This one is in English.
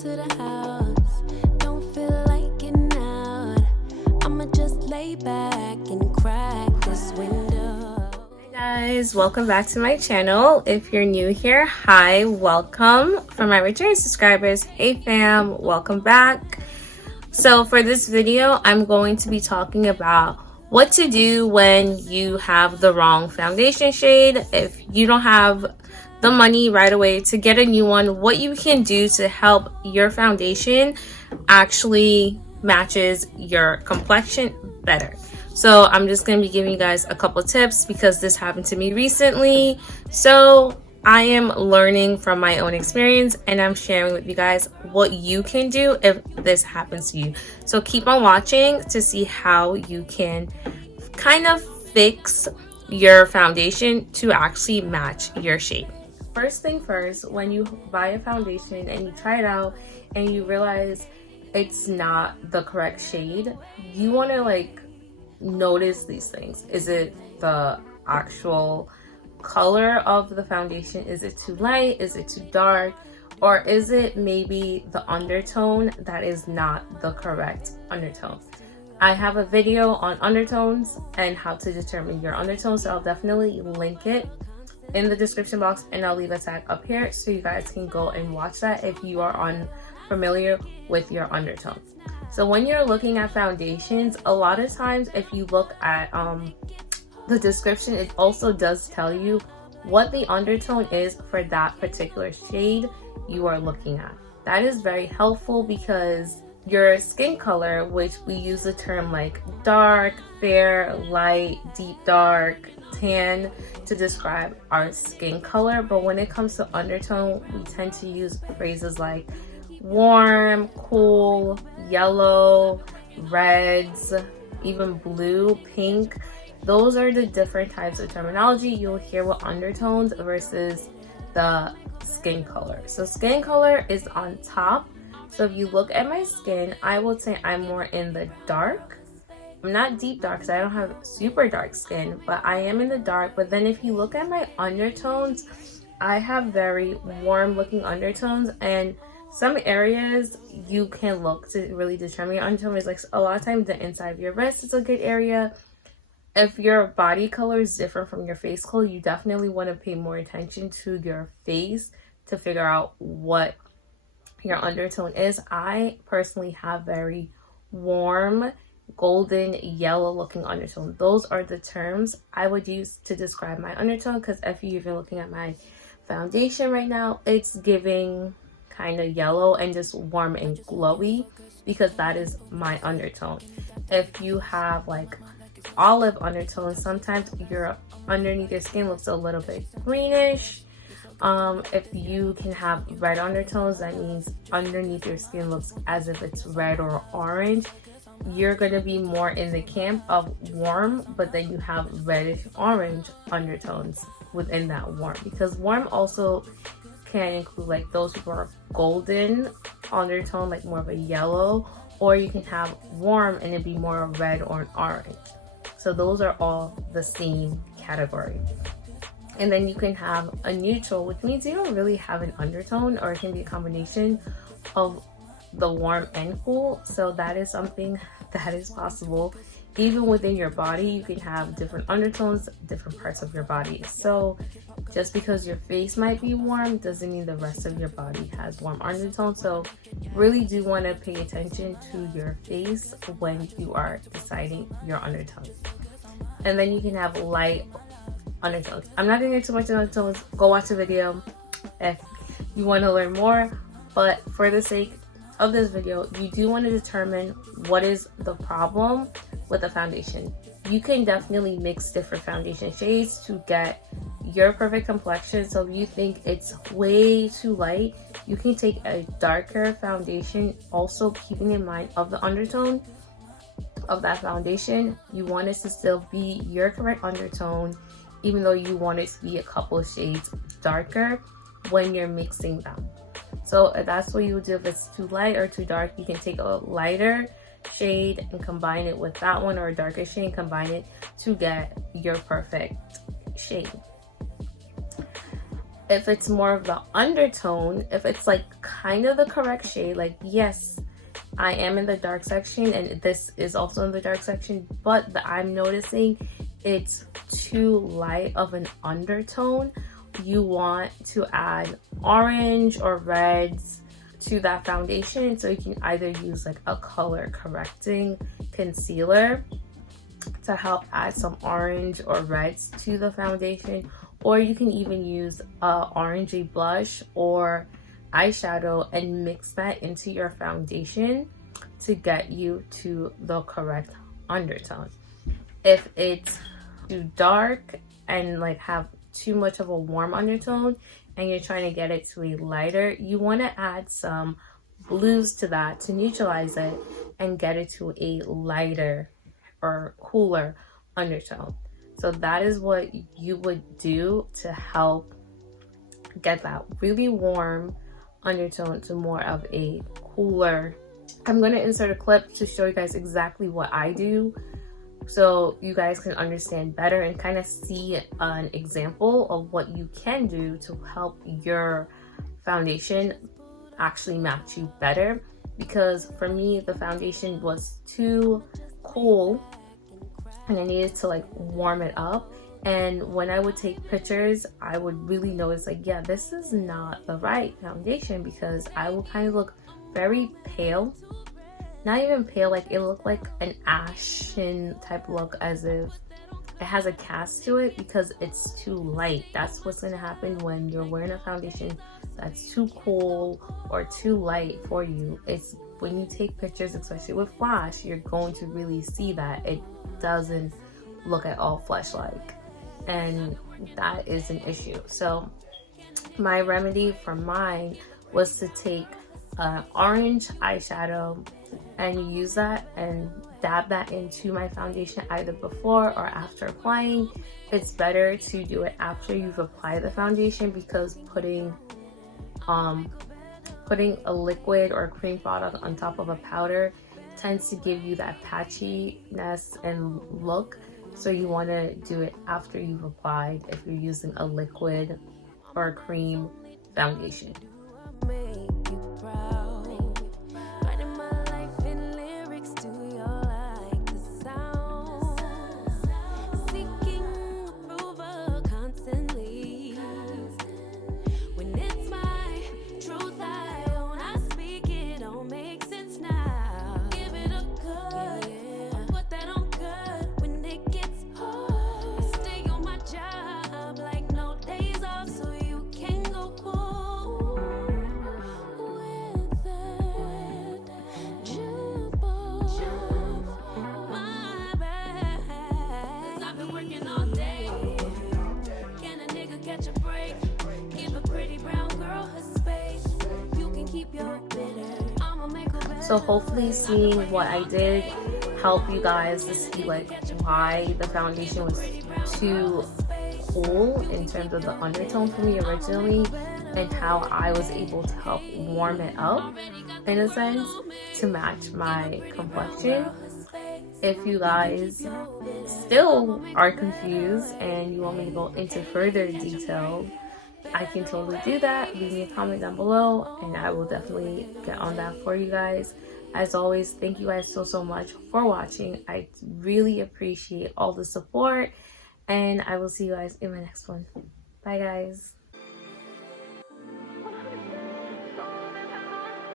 to the house. Don't feel like getting out. I'ma just lay back and crack this window. Hey guys, welcome back to my channel. If you're new here, hi, welcome. For my returning subscribers, hey fam, welcome back. So for this video, I'm going to be talking about what to do when you have the wrong foundation shade. If you don't have the money right away to get a new one, what you can do to help your foundation actually matches your complexion better. So I'm just going to be giving you guys a couple tips because this happened to me recently. So I am learning from my own experience and I'm sharing with you guys what you can do if this happens to you. So keep on watching to see how you can kind of fix your foundation to actually match your shade. First thing first, when you buy a foundation and you try it out and you realize it's not the correct shade, you want to notice these things. Is it the actual color of the foundation? Is it too light? Is it too dark? Or is it maybe the undertone that is not the correct undertone? I have a video on undertones and how to determine your undertones, so I'll definitely link it in the description box and I'll leave a tag up here so you guys can go and watch that if you are unfamiliar with your undertones. So when you're looking at foundations, a lot of times if you look at the description, it also does tell you what the undertone is for that particular shade you are looking at. That is very helpful because your skin color, which we use the term like dark, fair, light, deep dark, tan to describe our skin color, but when it comes to undertone, we tend to use phrases like warm, cool, yellow, reds, even blue, pink. Those are the different types of terminology you'll hear with undertones versus the skin color. So skin color is on top. So if you look at my skin, I would say I'm more in the dark. I'm not deep dark because I don't have super dark skin, but I am in the dark. But then if you look at my undertones, I have very warm looking undertones, and some areas you can look to really determine your undertone is like a lot of times the inside of your wrist is a good area. If your body color is different from your face color, you definitely want to pay more attention to your face to figure out what your undertone is. I personally have very warm, golden, yellow looking undertone. Those are the terms I would use to describe my undertone, because if you're even looking at my foundation right now, it's giving kind of yellow and just warm and glowy because that is my undertone. If you have like olive undertones, sometimes your underneath your skin looks a little bit greenish. If you can have red undertones, that means underneath your skin looks as if it's red or orange. You're going to be more in the camp of warm, but then you have reddish orange undertones within that warm, because warm also can include like those who are golden undertone, like more of a yellow, or you can have warm and it'd be more red or an orange. So those are all the same category. And then you can have a neutral, which means you don't really have an undertone, or it can be a combination of the warm and cool. So that is something that is possible. Even within your body, you can have different undertones, different parts of your body. So just because your face might be warm doesn't mean the rest of your body has warm undertones. So really do want to pay attention to your face when you are deciding your undertones. And then you can have light undertones. I'm not going to get too much into undertones. Go watch the video if you want to learn more. But for the sake of this video, you do want to determine what is the problem with the foundation. You can definitely mix different foundation shades to get your perfect complexion. So if you think it's way too light, you can take a darker foundation, also keeping in mind of the undertone of that foundation. You want it to still be your correct undertone, even though you want it to be a couple of shades darker when you're mixing them. So that's what you would do. If it's too light or too dark, you can take a lighter shade and combine it with that one, or a darker shade and combine it to get your perfect shade. If it's more of the undertone, if it's like kind of the correct shade. Like, yes, I am in the dark section and this is also in the dark section, but I'm noticing it's too light of an undertone. You want to add orange or reds to that foundation, so you can either use like a color correcting concealer to help add some orange or reds to the foundation, or you can even use a orangey blush or eyeshadow and mix that into your foundation to get you to the correct undertone. If it's too dark and like have too much of a warm undertone and you're trying to get it to a lighter, you want to add some blues to that to neutralize it and get it to a lighter or cooler undertone. So that is what you would do to help get that really warm undertone to more of a cooler. I'm going to insert a clip to show you guys exactly what I do, so you guys can understand better and kind of see an example of what you can do to help your foundation actually match you better. Because for me, the foundation was too cool and I needed to like warm it up. And when I would take pictures, I would really notice like, yeah, this is not the right foundation, because I would kind of look very pale. Not even pale, like it looked like an ashen type look, as if it has a cast to it because it's too light. That's what's going to happen when you're wearing a foundation that's too cool or too light for you. It's when you take pictures, especially with flash, you're going to really see that it doesn't look at all flesh-like, and that is an issue. So my remedy for mine was to take orange eyeshadow and use that and dab that into my foundation either before or after applying. It's better to do it after you've applied the foundation, because putting a liquid or a cream product on top of a powder tends to give you that patchiness and look. So you want to do it after you've applied if you're using a liquid or a cream foundation. So hopefully seeing what I did help you guys to see like why the foundation was too cool in terms of the undertone for me originally, and how I was able to help warm it up in a sense to match my complexion. If you guys still are confused and you want me to go into further detail, I can totally do that. Leave me a comment down below and I will definitely get on that for you guys. As always, thank you guys so much for watching. I really appreciate all the support, and I will see you guys in my next one. Bye guys.